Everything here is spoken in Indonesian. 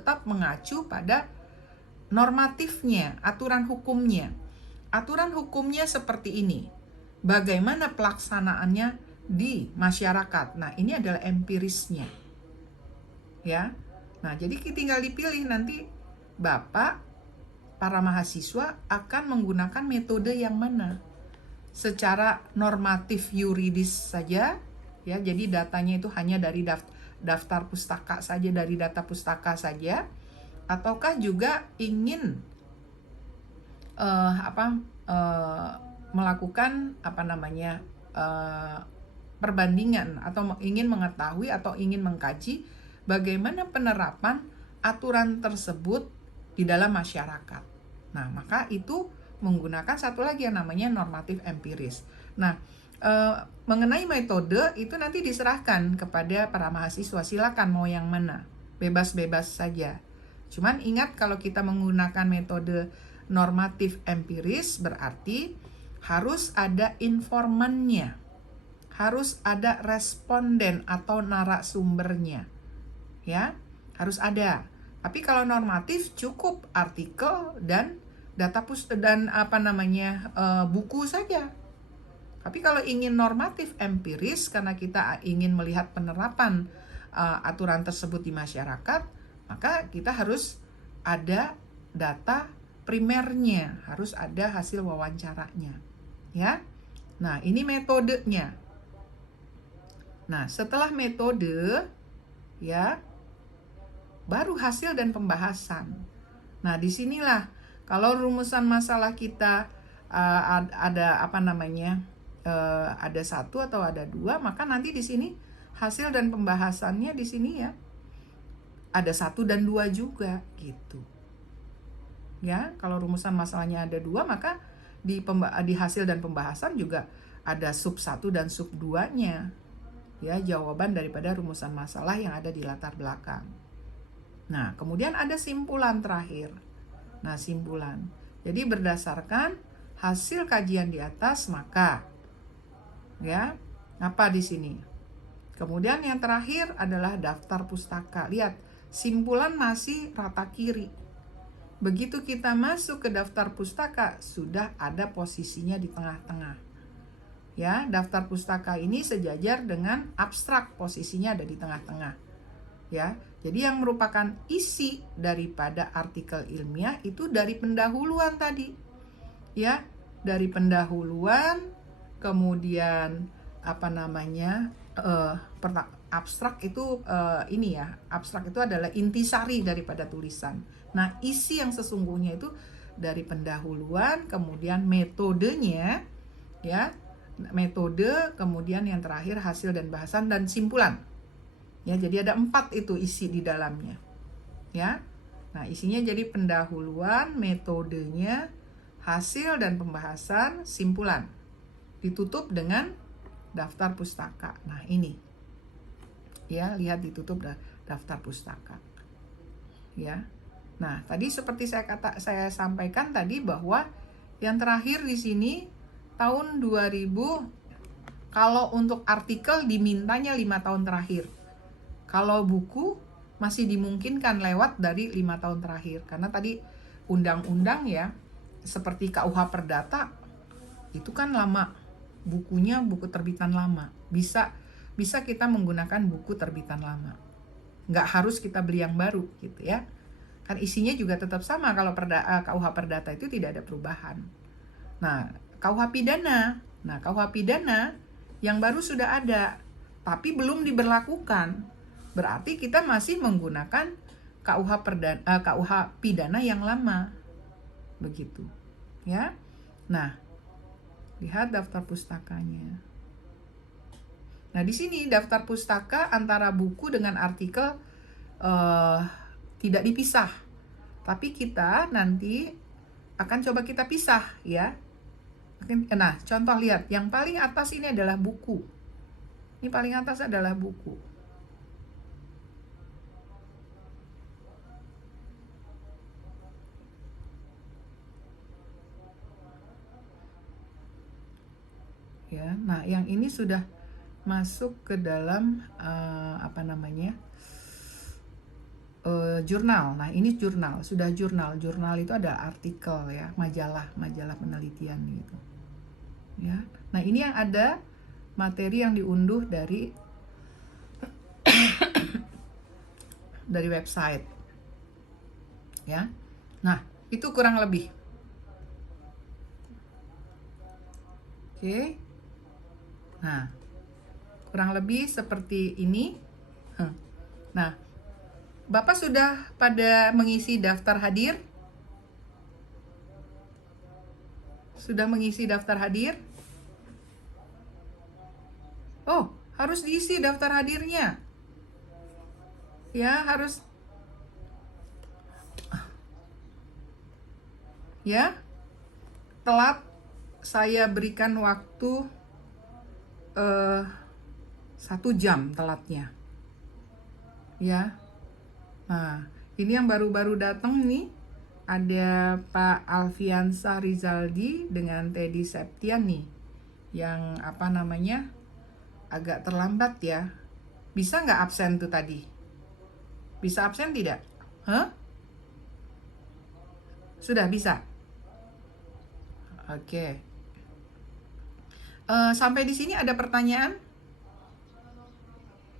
tetap mengacu pada normatifnya, aturan hukumnya. Aturan hukumnya seperti ini. Bagaimana pelaksanaannya di masyarakat? Nah, ini adalah empirisnya. Ya. Nah, jadi tinggal dipilih nanti Bapak, para mahasiswa akan menggunakan metode yang mana. Secara normatif yuridis saja, ya, jadi datanya itu hanya dari daftar pustaka saja, dari data pustaka saja, ataukah juga ingin melakukan perbandingan, atau ingin mengetahui atau ingin mengkaji bagaimana penerapan aturan tersebut di dalam masyarakat. Nah, maka itu menggunakan satu lagi yang namanya normatif empiris. Nah, mengenai metode itu nanti diserahkan kepada para mahasiswa, silakan mau yang mana, bebas-bebas saja. Cuman ingat, kalau kita menggunakan metode normatif empiris berarti harus ada informannya, harus ada responden atau narasumbernya, ya, harus ada. Tapi kalau normatif cukup artikel dan data buku saja. Tapi kalau ingin normatif empiris, karena kita ingin melihat penerapan aturan tersebut di masyarakat, maka kita harus ada data primernya, harus ada hasil wawancaranya, ya. Nah, ini metodenya. Nah, setelah metode, ya, baru hasil dan pembahasan. Nah, disinilah kalau rumusan masalah kita ada ada satu atau ada dua, maka nanti di sini hasil dan pembahasannya di sini, ya, ada 1 dan 2 juga gitu. Ya, kalau rumusan masalahnya ada 2, maka di hasil dan pembahasan juga ada sub 1 dan sub 2-nya. Ya, jawaban daripada rumusan masalah yang ada di latar belakang. Nah, kemudian ada simpulan terakhir. Nah, simpulan. Jadi berdasarkan hasil kajian di atas, maka, ya, apa di sini? Kemudian yang terakhir adalah daftar pustaka. Lihat, simpulan masih rata kiri. Begitu kita masuk ke daftar pustaka, sudah ada posisinya di tengah-tengah. Ya, daftar pustaka ini sejajar dengan abstrak, posisinya ada di tengah-tengah. Ya, jadi yang merupakan isi daripada artikel ilmiah itu dari pendahuluan tadi. Ya, dari pendahuluan, kemudian abstrak itu abstrak itu adalah intisari daripada tulisan. Nah, isi yang sesungguhnya itu dari pendahuluan, kemudian metodenya, ya, metode, kemudian yang terakhir hasil dan bahasan dan simpulan. Ya, jadi ada 4 itu isi di dalamnya. Ya. Nah, isinya jadi pendahuluan, metodenya, hasil dan pembahasan, simpulan. Ditutup dengan daftar pustaka. Nah, ini. Ya, lihat ditutup daftar pustaka. Ya. Nah, tadi seperti saya sampaikan tadi bahwa yang terakhir di sini tahun 2000, kalau untuk artikel dimintanya 5 tahun terakhir. Kalau buku masih dimungkinkan lewat dari 5 tahun terakhir. Karena tadi undang-undang, ya, seperti KUH Perdata itu kan lama. Bukunya buku terbitan lama. Bisa kita menggunakan buku terbitan lama. Nggak harus kita beli yang baru gitu, ya. Kan isinya juga tetap sama kalau KUH Perdata itu tidak ada perubahan. Nah, KUH Pidana. Nah, KUH Pidana yang baru sudah ada, tapi belum diberlakukan. Berarti kita masih menggunakan KUH Pidana yang lama. Begitu. Ya. Nah, lihat daftar pustakanya. Nah, di sini daftar pustaka antara buku dengan artikel tidak dipisah. Tapi kita nanti akan coba kita pisah, ya. Nah, contoh lihat, yang paling atas ini adalah buku. Ini paling atas adalah buku. Ya, nah yang ini sudah masuk ke dalam jurnal. Nah, ini jurnal, sudah jurnal. Jurnal itu ada artikel ya, majalah penelitian gitu. Ya. Nah, ini yang ada materi yang diunduh dari website. Ya. Nah, itu kurang lebih. Oke. Nah, kurang lebih seperti ini. Nah, Bapak sudah pada mengisi daftar hadir? Sudah mengisi daftar hadir? Oh, harus diisi daftar hadirnya. Ya, harus. Ya, telat saya berikan waktu 1 jam telatnya. Ya. Nah, ini yang baru-baru datang nih. Ada Pak Alfiansa Rizaldi dengan Teddy Septian nih. Yang apa namanya? Agak terlambat ya. Bisa nggak absen tuh tadi? Bisa absen tidak? Hah? Sudah bisa? Oke. Sampai di sini ada pertanyaan?